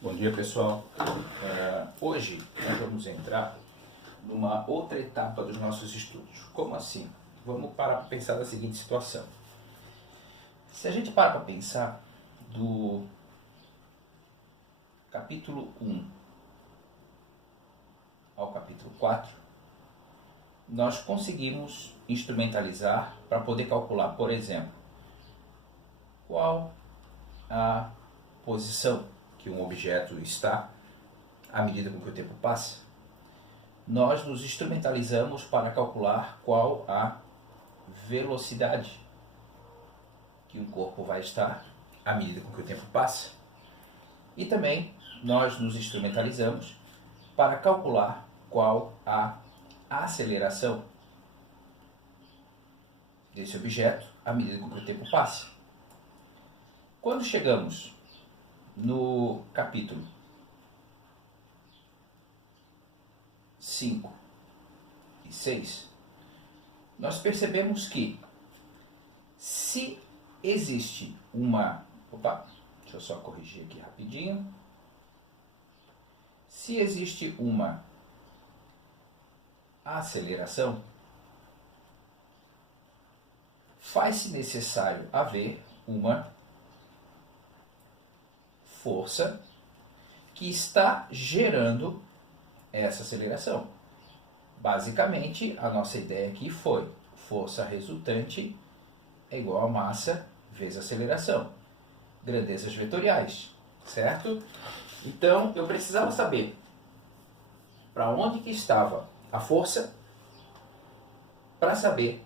Bom dia, pessoal. Hoje nós vamos entrar numa outra etapa dos nossos estudos. Como assim? Vamos parar para pensar na seguinte situação. Se a gente para pensar do capítulo 1 ao capítulo 4, nós conseguimos instrumentalizar para poder calcular, por exemplo, qual a posição que um objeto está à medida com que o tempo passa. Nós nos instrumentalizamos para calcular qual a velocidade que um corpo vai estar à medida com que o tempo passa. E também nós nos instrumentalizamos para calcular qual a aceleração desse objeto à medida com que o tempo passa. Quando chegamos no capítulo 5 e 6, nós percebemos que se existe uma... deixa eu só corrigir aqui rapidinho. Se existe uma aceleração, faz-se necessário haver uma força que está gerando essa aceleração. Basicamente, a nossa ideia aqui foi força resultante é igual a massa vezes aceleração. Grandezas vetoriais, certo? Então, eu precisava saber para onde que estava a força para saber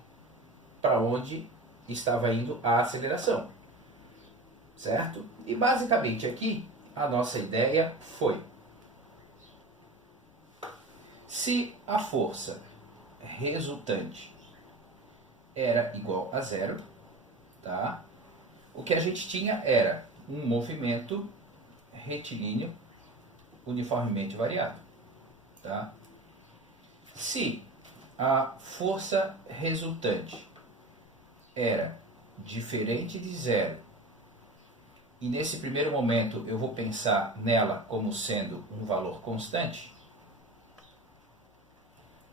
para onde estava indo a aceleração, certo? E basicamente aqui a nossa ideia foi: se a força resultante era igual a zero, tá? O que a gente tinha era um movimento retilíneo uniformemente variado, tá? Se a força resultante era diferente de zero, e nesse primeiro momento eu vou pensar nela como sendo um valor constante,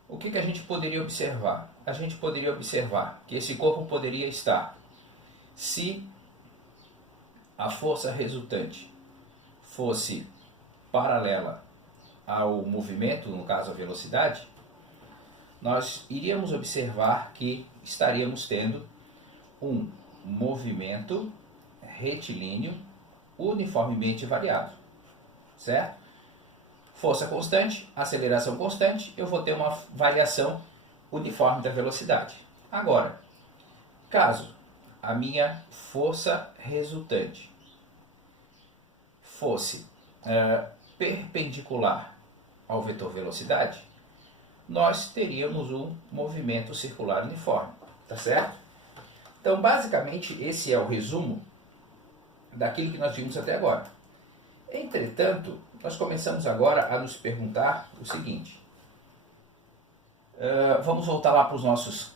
o que a gente poderia observar? A gente poderia observar que esse corpo poderia estar, se a força resultante fosse paralela ao movimento, no caso a velocidade, nós iríamos observar que estaríamos tendo um movimento retilíneo uniformemente variado, certo? Força constante, aceleração constante, eu vou ter uma variação uniforme da velocidade. Agora, caso a minha força resultante fosse perpendicular ao vetor velocidade, nós teríamos um movimento circular uniforme, tá certo? Então, basicamente, esse é o resumo daquilo que nós vimos até agora. Entretanto, nós começamos agora a nos perguntar o seguinte. Vamos voltar lá para os nossos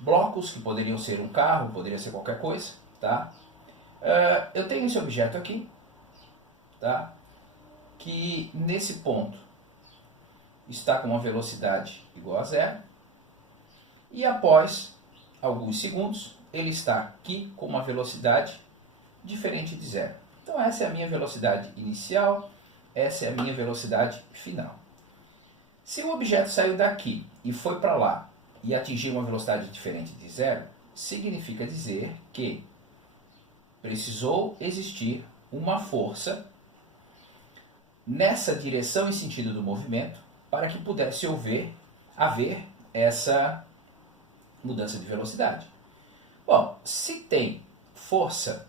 blocos, que poderiam ser um carro, poderia ser qualquer coisa, tá? Eu tenho esse objeto aqui, tá? Que nesse ponto está com uma velocidade igual a zero, e após alguns segundos ele está aqui com uma velocidade diferente de zero. Então essa é a minha velocidade inicial, essa é a minha velocidade final. Se o objeto saiu daqui e foi para lá e atingiu uma velocidade diferente de zero, significa dizer que precisou existir uma força nessa direção e sentido do movimento para que pudesse haver essa mudança de velocidade. Bom, se tem força,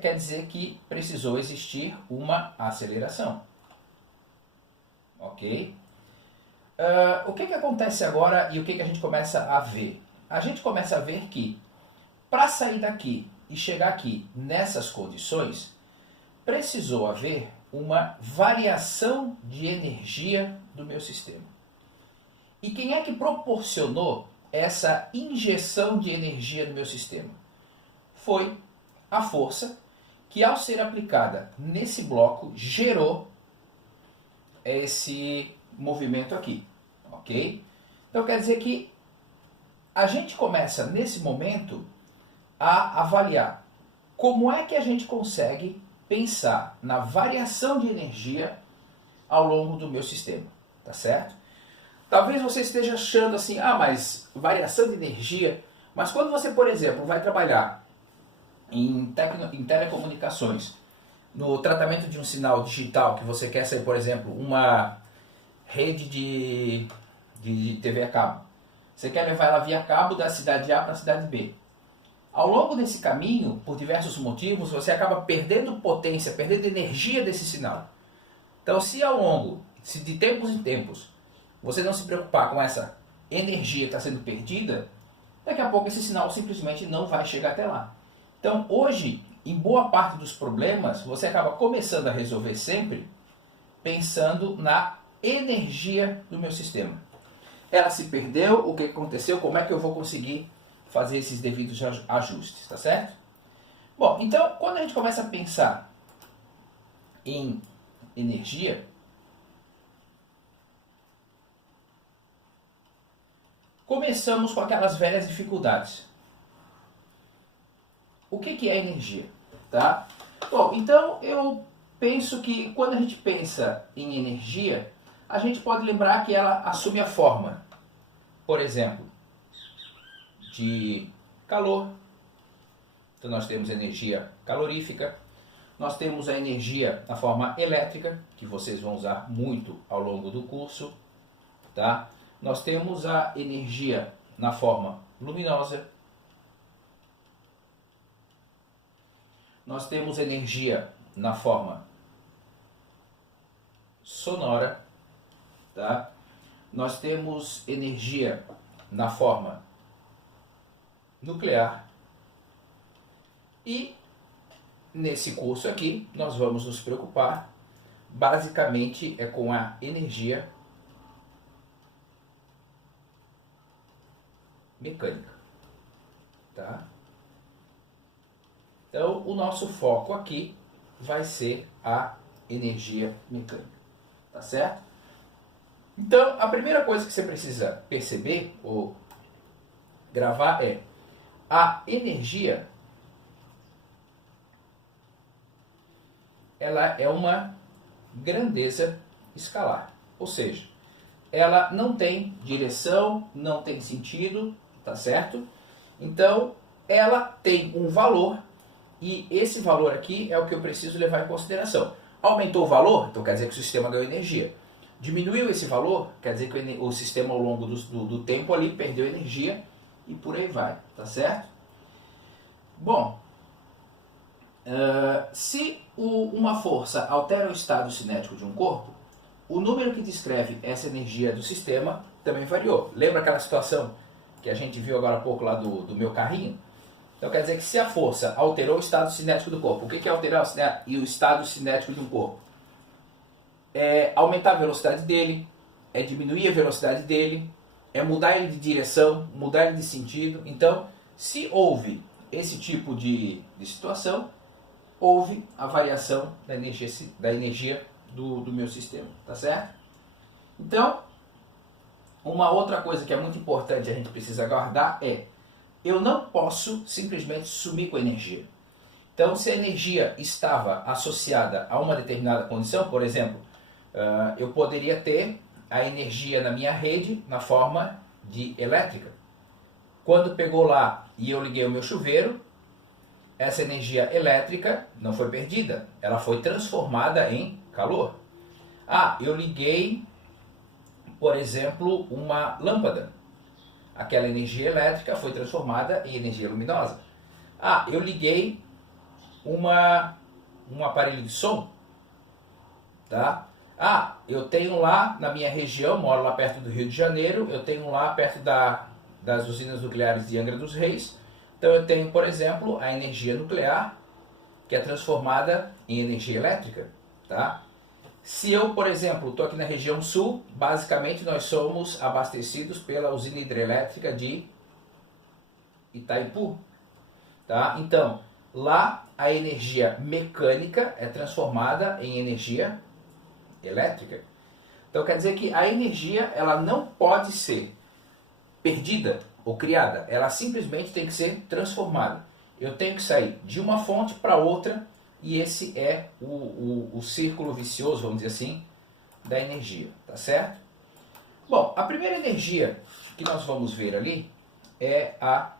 quer dizer que precisou existir uma aceleração. Ok? O que acontece agora e o que a gente começa a ver? A gente começa a ver que para sair daqui e chegar aqui nessas condições, precisou haver uma variação de energia do meu sistema. E quem é que proporcionou essa injeção de energia no meu sistema? Foi a força que ao ser aplicada nesse bloco gerou esse movimento aqui, ok? Então quer dizer que a gente começa nesse momento a avaliar como é que a gente consegue pensar na variação de energia ao longo do meu sistema, tá certo? Talvez você esteja achando assim, mas variação de energia, mas quando você, por exemplo, vai trabalhar em telecomunicações, no tratamento de um sinal digital, que você quer ser, por exemplo, uma rede de TV a cabo, você quer levar ela via cabo da cidade A para a cidade B. Ao longo desse caminho, por diversos motivos, você acaba perdendo potência, perdendo energia desse sinal. Então, se ao longo, se de tempos em tempos, você não se preocupar com essa energia que está sendo perdida, daqui a pouco esse sinal simplesmente não vai chegar até lá. Então, hoje, em boa parte dos problemas, você acaba começando a resolver sempre pensando na energia do meu sistema. Ela se perdeu, o que aconteceu, como é que eu vou conseguir fazer esses devidos ajustes, tá certo? Bom, então, quando a gente começa a pensar em energia, começamos com aquelas velhas dificuldades. O que é energia? Tá? Bom, então eu penso que quando a gente pensa em energia, a gente pode lembrar que ela assume a forma, por exemplo, de calor. Então nós temos energia calorífica, nós temos a energia na forma elétrica, que vocês vão usar muito ao longo do curso, tá? Nós temos a energia na forma luminosa, nós temos energia na forma sonora, tá? Nós temos energia na forma nuclear e nesse curso aqui nós vamos nos preocupar basicamente com a energia mecânica, tá? Então o nosso foco aqui vai ser a energia mecânica, tá certo? Então a primeira coisa que você precisa perceber ou gravar é a energia. Ela é uma grandeza escalar, ou seja, ela não tem direção, não tem sentido, tá certo? Então, ela tem um valor e esse valor aqui é o que eu preciso levar em consideração. Aumentou o valor? Então quer dizer que o sistema ganhou energia. Diminuiu esse valor? Quer dizer que o sistema ao longo do tempo ali perdeu energia e por aí vai, tá certo? Bom, se uma força altera o estado cinético de um corpo, o número que descreve essa energia do sistema também variou. Lembra aquela situação que a gente viu agora há pouco lá do meu carrinho? Então quer dizer que se a força alterou o estado cinético do corpo, o que é alterar o estado cinético de um corpo? É aumentar a velocidade dele, é diminuir a velocidade dele, é mudar ele de direção, mudar ele de sentido. Então, se houve esse tipo de situação, houve a variação da energia do meu sistema, tá certo? Então, uma outra coisa que é muito importante a gente precisa guardar é: eu não posso simplesmente sumir com a energia. Então, se a energia estava associada a uma determinada condição, por exemplo, eu poderia ter a energia na minha rede na forma de elétrica. Quando pegou lá e eu liguei o meu chuveiro, essa energia elétrica não foi perdida, ela foi transformada em calor. Eu liguei, por exemplo, uma lâmpada. Aquela energia elétrica foi transformada em energia luminosa. Eu liguei um aparelho de som, tá? Eu tenho lá na minha região, moro lá perto do Rio de Janeiro, eu tenho lá perto das usinas nucleares de Angra dos Reis. Então eu tenho, por exemplo, a energia nuclear, que é transformada em energia elétrica, tá? Se eu, por exemplo, estou aqui na região sul, basicamente nós somos abastecidos pela usina hidrelétrica de Itaipu, tá? Então, Lá a energia mecânica é transformada em energia elétrica. Então quer dizer que a energia ela não pode ser perdida ou criada, ela simplesmente tem que ser transformada. Eu tenho que sair de uma fonte para outra e esse é o círculo vicioso, vamos dizer assim, da energia, tá certo? Bom, a primeira energia que nós vamos ver ali é a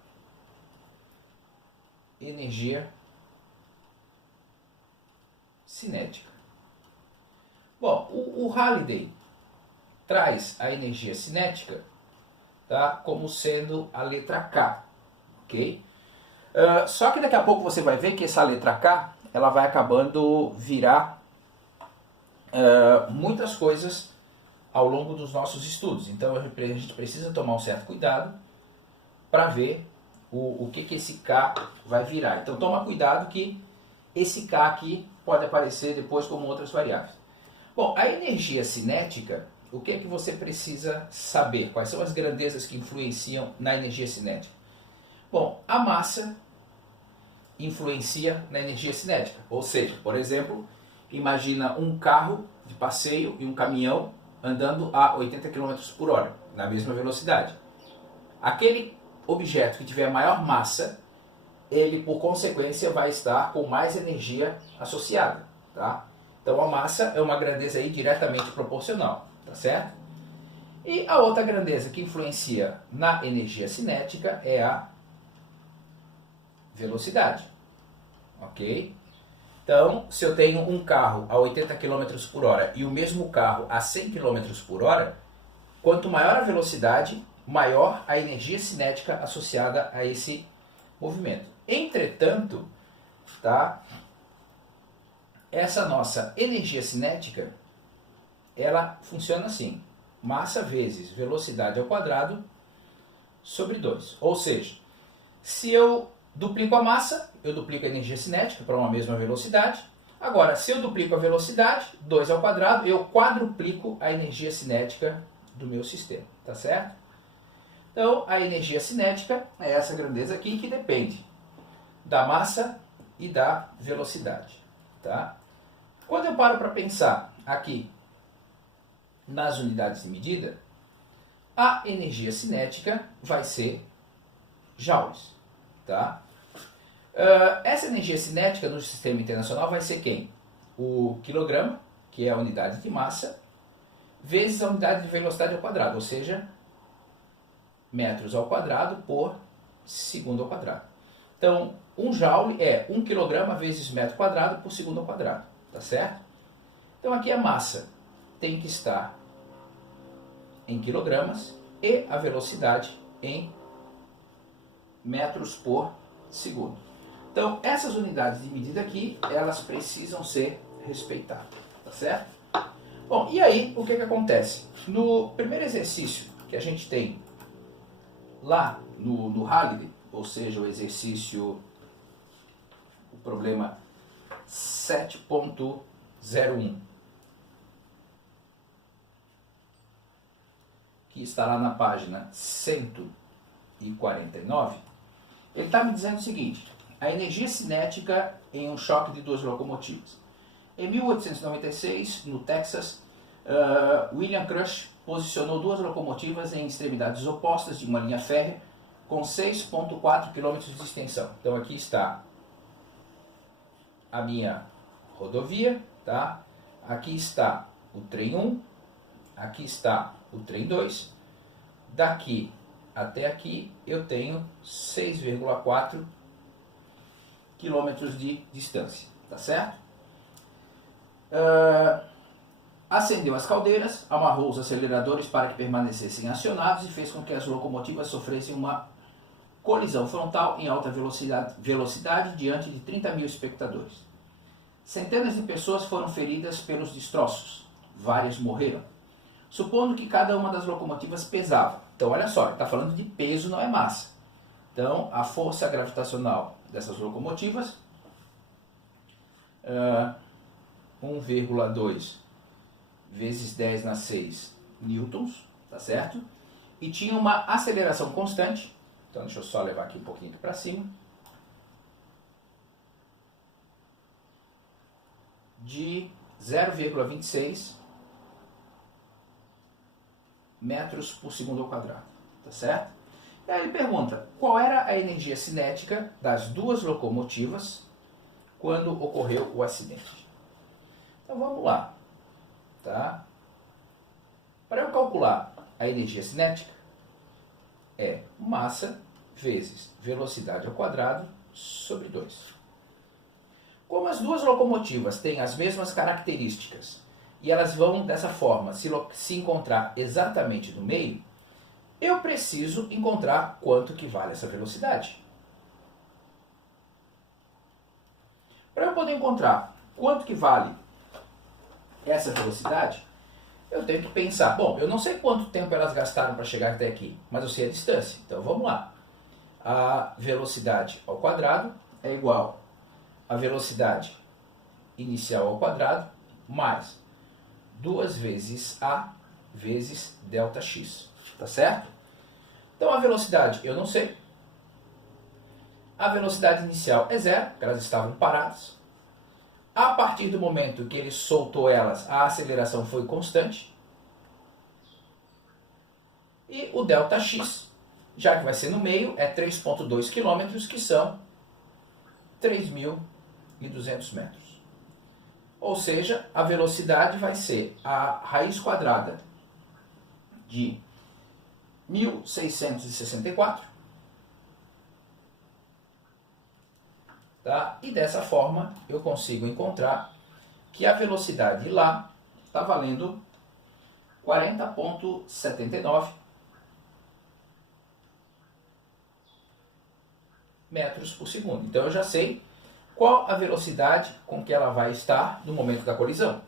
energia cinética. Bom, o Halliday traz a energia cinética, tá, como sendo a letra K, ok? Só que daqui a pouco você vai ver que essa letra K ela vai acabando virar muitas coisas ao longo dos nossos estudos. Então a gente precisa tomar um certo cuidado para ver o que esse K vai virar. Então toma cuidado que esse K aqui pode aparecer depois como outras variáveis. Bom, a energia cinética, o que é que você precisa saber? Quais são as grandezas que influenciam na energia cinética? Bom, a massa influencia na energia cinética. Ou seja, por exemplo, imagina um carro de passeio e um caminhão andando a 80 km por hora, na mesma velocidade. Aquele objeto que tiver maior massa, ele por consequência vai estar com mais energia associada, tá? Então a massa é uma grandeza aí diretamente proporcional, tá certo? E a outra grandeza que influencia na energia cinética é a velocidade, ok? Então, se eu tenho um carro a 80 km por hora e o mesmo carro a 100 km por hora, quanto maior a velocidade, maior a energia cinética associada a esse movimento. Entretanto, tá, essa nossa energia cinética, ela funciona assim: massa vezes velocidade ao quadrado sobre 2. Ou seja, se eu duplico a massa, eu duplico a energia cinética para uma mesma velocidade. Agora, se eu duplico a velocidade, 2 ao quadrado, eu quadruplico a energia cinética do meu sistema, tá certo? Então, a energia cinética é essa grandeza aqui que depende da massa e da velocidade, tá? Quando eu paro para pensar aqui nas unidades de medida, a energia cinética vai ser joules, tá? Essa energia cinética no sistema internacional vai ser quem? O quilograma, que é a unidade de massa, vezes a unidade de velocidade ao quadrado, ou seja, metros ao quadrado por segundo ao quadrado. Então, 1 joule é 1 kg vezes metro quadrado por segundo ao quadrado, tá certo? Então aqui a massa tem que estar em quilogramas e a velocidade em metros por segundo. Então essas unidades de medida aqui, elas precisam ser respeitadas, tá certo? Bom, e aí o que acontece? No primeiro exercício que a gente tem lá no Halliday, ou seja, o exercício, o problema 7.01, que está lá na página 149, ele está me dizendo o seguinte: a energia cinética em um choque de 2 locomotivas. Em 1896, no Texas, William Crush posicionou 2 locomotivas em extremidades opostas de uma linha férrea com 6,4 km de extensão. Então aqui está a minha rodovia, tá? Aqui está o trem 1, aqui está o trem 2. Daqui até aqui eu tenho 6,4 km de distância, tá certo? Acendeu as caldeiras, amarrou os aceleradores para que permanecessem acionados e fez com que as locomotivas sofressem uma colisão frontal em alta velocidade diante de 30 mil espectadores. Centenas de pessoas foram feridas pelos destroços, várias morreram, supondo que cada uma das locomotivas pesava. Então olha só, ele está falando de peso, não é massa. Então a força gravitacional dessas locomotivas, 1,2 vezes 10 na 6 newtons, tá certo? E tinha uma aceleração constante. Então deixa eu só levar aqui um pouquinho para cima. de 0,26 metros por segundo ao quadrado, tá certo? E aí ele pergunta, qual era a energia cinética das duas locomotivas quando ocorreu o acidente? Então vamos lá, tá? Para eu calcular a energia cinética, é massa vezes velocidade ao quadrado sobre 2. Como as duas locomotivas têm as mesmas características e elas vão dessa forma se encontrar exatamente no meio, eu preciso encontrar quanto que vale essa velocidade. Para eu poder encontrar quanto que vale essa velocidade, eu tenho que pensar, bom, eu não sei quanto tempo elas gastaram para chegar até aqui, mas eu sei a distância. Então vamos lá. A velocidade ao quadrado é igual a velocidade inicial ao quadrado mais 2 vezes a vezes ΔX. Tá certo? Então a velocidade eu não sei. A velocidade inicial é zero, porque elas estavam paradas. A partir do momento que ele soltou elas, a aceleração foi constante. E o ΔX, já que vai ser no meio, é 3,2 km, que são 3.200 metros. Ou seja, a velocidade vai ser a raiz quadrada de 1.664. Tá? E dessa forma eu consigo encontrar que a velocidade lá está valendo 40,79 metros por segundo. Então eu já sei qual a velocidade com que ela vai estar no momento da colisão.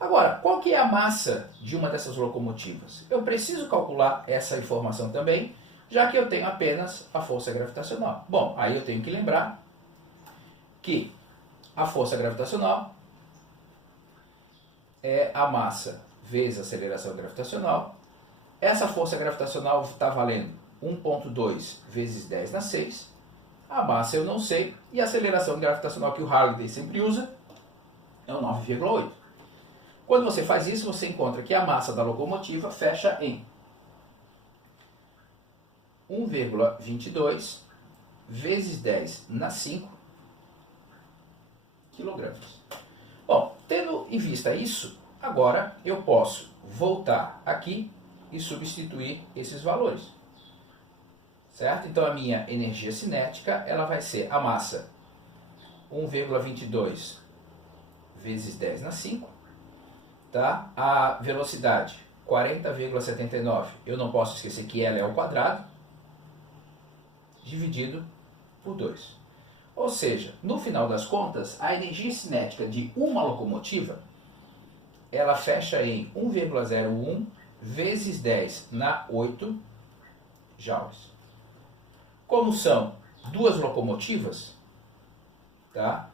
Agora, qual que é a massa de uma dessas locomotivas? Eu preciso calcular essa informação também, já que eu tenho apenas a força gravitacional. Bom, aí eu tenho que lembrar que a força gravitacional é a massa vezes a aceleração gravitacional. Essa força gravitacional está valendo 1,2 vezes 10 na 6. A massa eu não sei. E a aceleração gravitacional que o Halliday sempre usa é o 9,8. Quando você faz isso, você encontra que a massa da locomotiva fecha em 1,22 vezes 10 na 5 quilogramas. Bom, tendo em vista isso, agora eu posso voltar aqui e substituir esses valores. Certo? Então a minha energia cinética ela vai ser a massa 1,22 vezes 10 na 5. Tá? A velocidade 40,79. Eu não posso esquecer que ela é ao quadrado. Dividido por 2. Ou seja, no final das contas, a energia cinética de uma locomotiva ela fecha em 1,01 vezes 10 na 8 joules. Como são duas locomotivas, tá?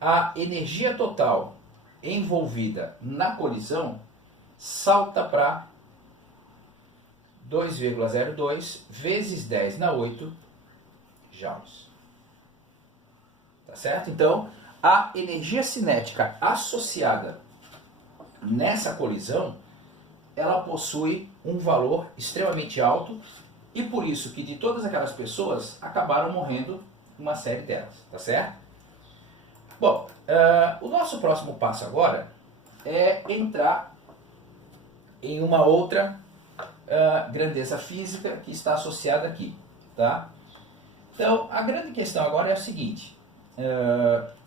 A energia total envolvida na colisão salta para 2,02 vezes 10 na 8 joules. Tá certo? Então, a energia cinética associada nessa colisão, ela possui um valor extremamente alto e por isso que de todas aquelas pessoas acabaram morrendo uma série delas, tá certo? Bom, o nosso próximo passo agora é entrar em uma outra grandeza física que está associada aqui, tá? Então, a grande questão agora é a seguinte,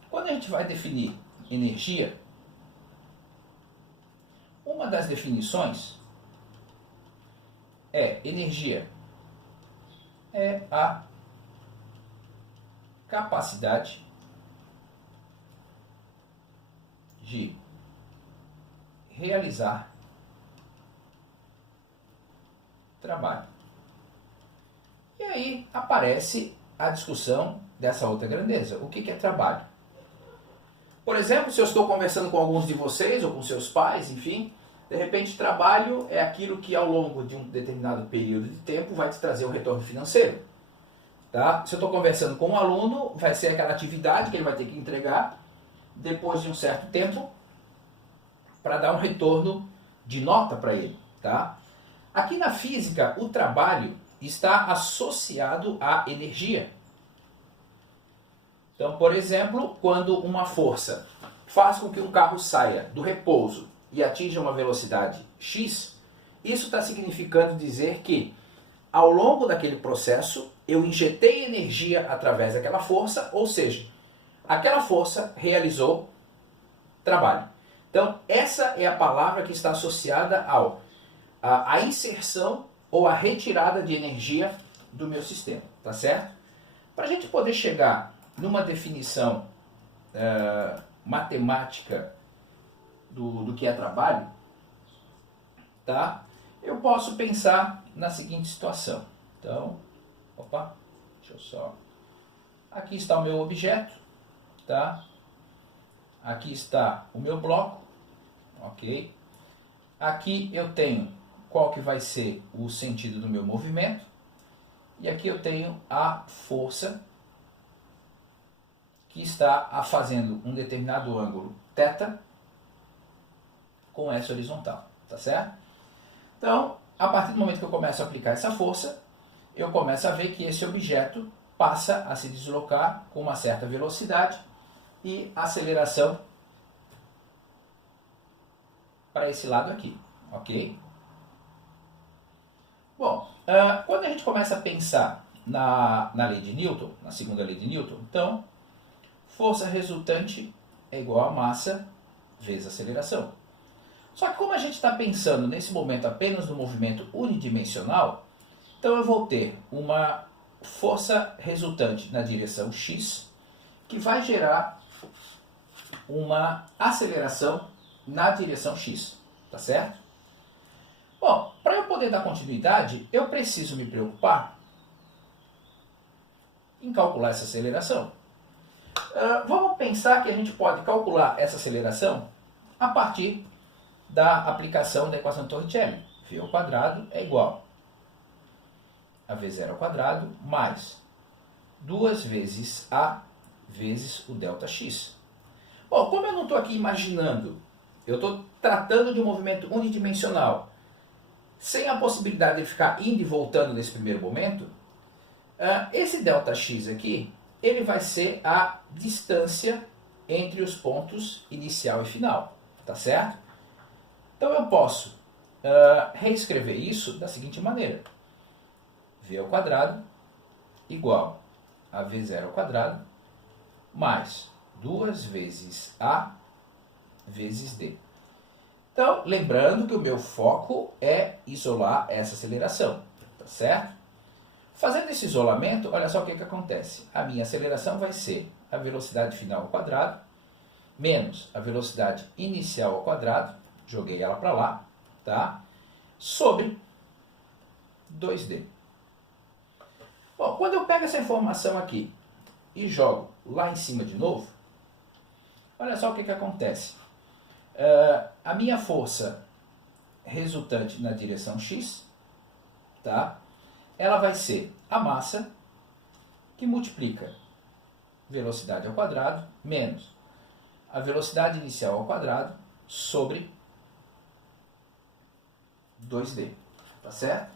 quando a gente vai definir energia, uma das definições é energia é a capacidade de realizar trabalho. E aí aparece a discussão dessa outra grandeza. O que é trabalho? Por exemplo, se eu estou conversando com alguns de vocês ou com seus pais, enfim, de repente trabalho é aquilo que ao longo de um determinado período de tempo vai te trazer um retorno financeiro. Tá? Se eu estou conversando com um aluno, vai ser aquela atividade que ele vai ter que entregar depois de um certo tempo, para dar um retorno de nota para ele, tá? Aqui na física, o trabalho está associado à energia. Então, por exemplo, quando uma força faz com que um carro saia do repouso e atinja uma velocidade x, isso está significando dizer que, ao longo daquele processo, eu injetei energia através daquela força, ou seja, aquela força realizou trabalho. Então, essa é a palavra que está associada à inserção ou à retirada de energia do meu sistema, tá certo? Para a gente poder chegar numa definição matemática do que é trabalho, tá? Eu posso pensar na seguinte situação. Então, deixa eu só... Aqui está o meu objeto, tá? Aqui está o meu bloco, ok? Aqui eu tenho qual que vai ser o sentido do meu movimento. E aqui eu tenho a força que está fazendo um determinado ângulo θ com essa horizontal, tá certo? Então, a partir do momento que eu começo a aplicar essa força, eu começo a ver que esse objeto passa a se deslocar com uma certa velocidade e aceleração para esse lado aqui, ok? Bom, quando a gente começa a pensar na lei de Newton, na segunda lei de Newton, então, força resultante é igual a massa vezes aceleração. Só que como a gente está pensando nesse momento apenas no movimento unidimensional, então eu vou ter uma força resultante na direção x, que vai gerar uma aceleração na direção x, tá certo? Bom, para eu poder dar continuidade, eu preciso me preocupar em calcular essa aceleração. Vamos pensar que a gente pode calcular essa aceleração a partir da aplicação da equação de Torricelli. V ao quadrado é igual a V0 ao quadrado mais 2 vezes A vezes o ΔX. Bom, como eu não estou aqui imaginando, eu estou tratando de um movimento unidimensional, sem a possibilidade de ficar indo e voltando nesse primeiro momento, esse ΔX aqui, ele vai ser a distância entre os pontos inicial e final, tá certo? Então eu posso reescrever isso da seguinte maneira. V ao quadrado igual a V0 ao quadrado mais 2 vezes A vezes D. Então, lembrando que o meu foco é isolar essa aceleração, tá certo? Fazendo esse isolamento, olha só o que acontece. A minha aceleração vai ser a velocidade final ao quadrado menos a velocidade inicial ao quadrado, joguei ela para lá, tá? Sobre 2D. Bom, quando eu pego essa informação aqui e jogo lá em cima de novo, olha só o que acontece. A minha força resultante na direção x, tá? Ela vai ser a massa que multiplica velocidade ao quadrado menos a velocidade inicial ao quadrado sobre 2D, tá certo?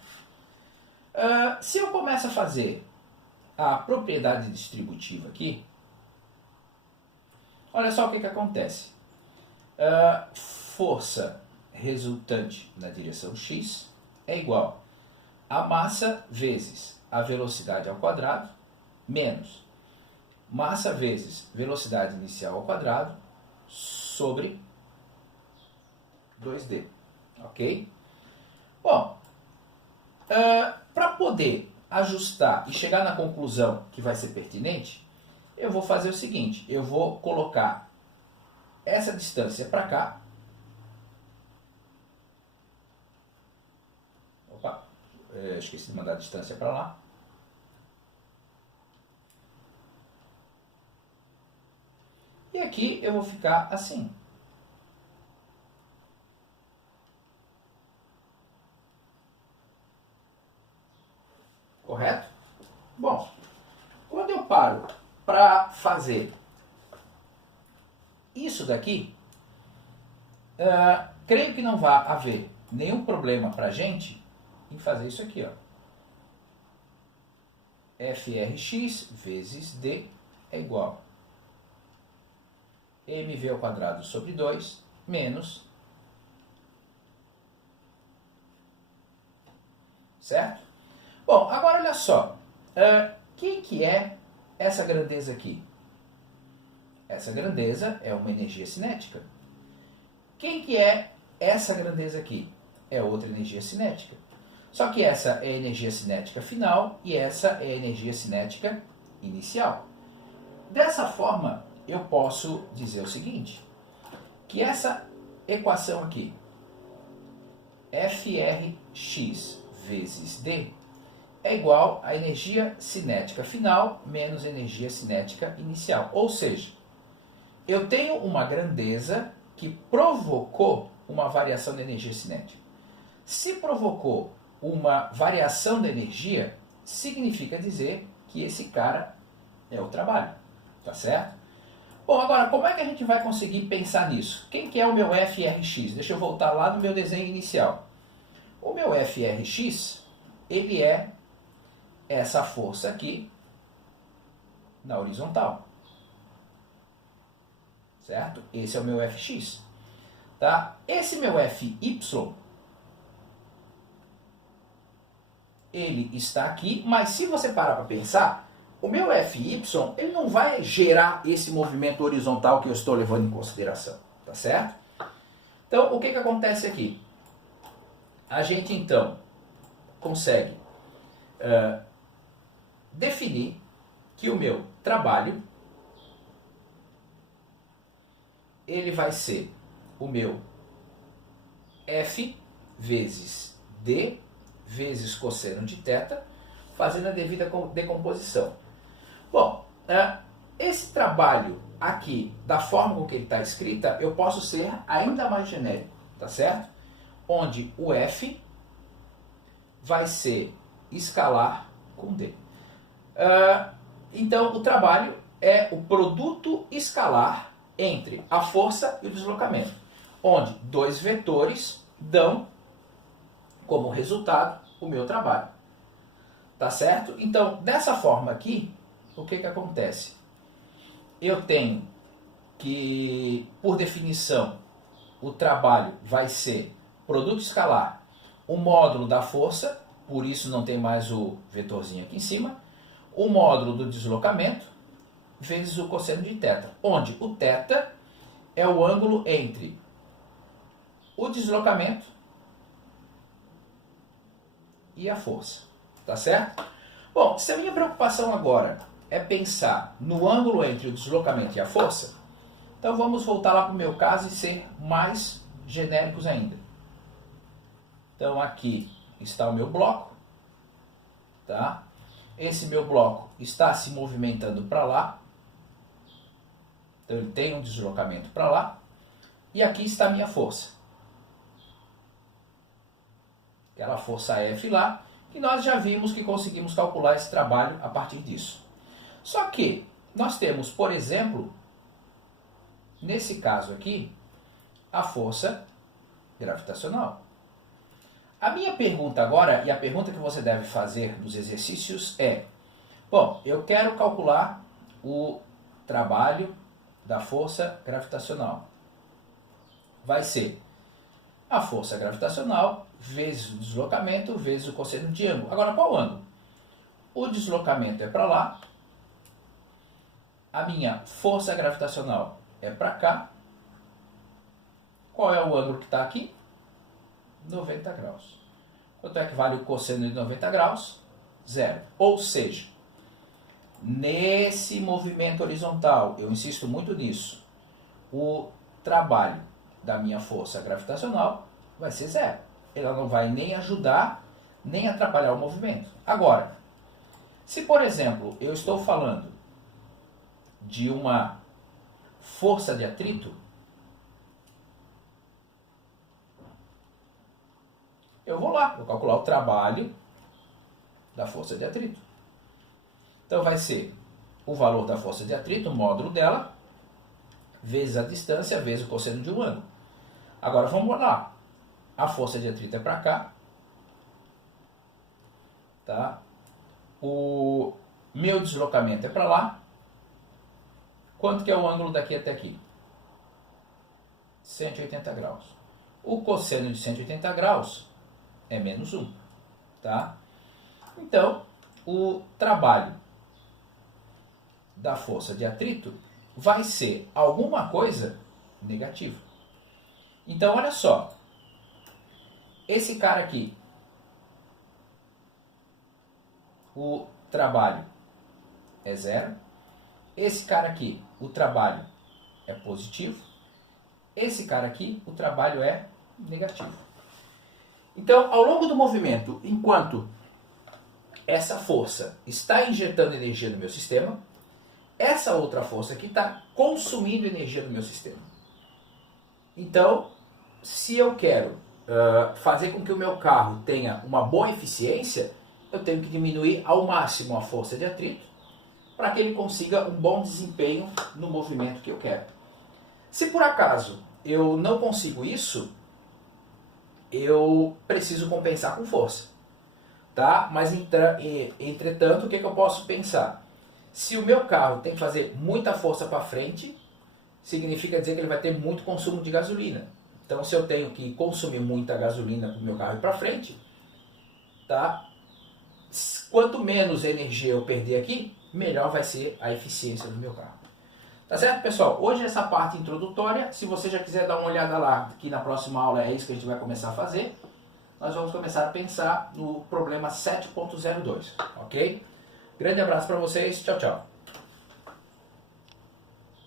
Se eu começo a fazer a propriedade distributiva aqui, olha só o que acontece. Força resultante na direção x é igual a massa vezes a velocidade ao quadrado menos massa vezes velocidade inicial ao quadrado sobre 2D, ok? Bom, para poder ajustar e chegar na conclusão que vai ser pertinente, eu vou fazer o seguinte, eu vou colocar essa distância para cá. Opa, esqueci de mandar a distância para lá. E aqui eu vou ficar assim. Correto? Bom, quando eu paro para fazer isso daqui, creio que não vai haver nenhum problema para a gente em fazer isso aqui, ó. FRX vezes D é igual a mv ao quadrado sobre 2 menos, certo? Bom, agora olha só, quem que é essa grandeza aqui? Essa grandeza é uma energia cinética. Quem que é essa grandeza aqui? É outra energia cinética. Só que essa é a energia cinética final e essa é a energia cinética inicial. Dessa forma, eu posso dizer o seguinte, que essa equação aqui, FRX vezes D, é igual à energia cinética final menos energia cinética inicial. Ou seja, eu tenho uma grandeza que provocou uma variação da energia cinética. Se provocou uma variação da energia, significa dizer que esse cara é o trabalho, tá certo? Bom, agora, como é que a gente vai conseguir pensar nisso? Quem que é o meu FRX? Deixa eu voltar lá no meu desenho inicial. O meu FRX, ele é essa força aqui na horizontal, certo? Esse é o meu FX, tá? Esse meu FY, ele está aqui, mas se você parar para pensar, o meu FY, ele não vai gerar esse movimento horizontal que eu estou levando em consideração, tá certo? Então, o que acontece aqui? A gente, então, consegue definir que o meu trabalho, ele vai ser o meu F vezes D vezes cosseno de θ, fazendo a devida decomposição. Bom, esse trabalho aqui, da forma com que ele está escrita, eu posso ser ainda mais genérico, tá certo? Onde o F vai ser escalar com D. Então, o trabalho é o produto escalar entre a força e o deslocamento, onde dois vetores dão como resultado o meu trabalho. Tá certo? Então, dessa forma aqui, o que acontece? Eu tenho que, por definição, o trabalho vai ser produto escalar, o módulo da força, por isso não tem mais o vetorzinho aqui em cima, o módulo do deslocamento, vezes o cosseno de θ, onde o θ é o ângulo entre o deslocamento e a força, tá certo? Bom, se a minha preocupação agora é pensar no ângulo entre o deslocamento e a força, então vamos voltar lá para o meu caso e ser mais genéricos ainda. Então aqui está o meu bloco, tá? Esse meu bloco está se movimentando para lá, então ele tem um deslocamento para lá, e aqui está a minha força. Aquela força F lá, que nós já vimos que conseguimos calcular esse trabalho a partir disso. Só que nós temos, por exemplo, nesse caso aqui, a força gravitacional. A minha pergunta agora, e a pergunta que você deve fazer nos exercícios é, bom, eu quero calcular o trabalho da força gravitacional. Vai ser a força gravitacional vezes o deslocamento vezes o cosseno de ângulo. Agora, qual ângulo? O deslocamento é para lá, a minha força gravitacional é para cá. Qual é o ângulo que está aqui? 90 graus. Quanto é que vale o cosseno de 90 graus? Zero. Ou seja, nesse movimento horizontal, eu insisto muito nisso, o trabalho da minha força gravitacional vai ser zero. Ela não vai nem ajudar, nem atrapalhar o movimento. Agora, se por exemplo, eu estou falando de uma força de atrito, eu vou lá, vou calcular o trabalho da força de atrito. Então vai ser o valor da força de atrito, o módulo dela, vezes a distância vezes o cosseno de um ângulo. Agora vamos lá. A força de atrito é para cá. Tá? O meu deslocamento é para lá. Quanto que é o ângulo daqui até aqui? 180 graus. O cosseno de 180 graus é menos 1. Tá? Então, o trabalho da força de atrito vai ser alguma coisa negativa. Então, olha só. Esse cara aqui, o trabalho é 0. Esse cara aqui, o trabalho é positivo. Esse cara aqui, o trabalho é negativo. Então, ao longo do movimento, enquanto essa força está injetando energia no meu sistema, essa outra força aqui está consumindo energia no meu sistema. Então, se eu quero fazer com que o meu carro tenha uma boa eficiência, eu tenho que diminuir ao máximo a força de atrito para que ele consiga um bom desempenho no movimento que eu quero. Se por acaso eu não consigo isso, eu preciso compensar com força. Tá? Mas entretanto, o que eu posso pensar? Se o meu carro tem que fazer muita força para frente, significa dizer que ele vai ter muito consumo de gasolina. Então, se eu tenho que consumir muita gasolina para o meu carro ir para frente, tá? Quanto menos energia eu perder aqui, melhor vai ser a eficiência do meu carro. Tá certo, pessoal? Hoje essa parte introdutória, se você já quiser dar uma olhada lá, que na próxima aula é isso que a gente vai começar a fazer, nós vamos começar a pensar no problema 7.02, ok? Grande abraço para vocês, tchau, tchau.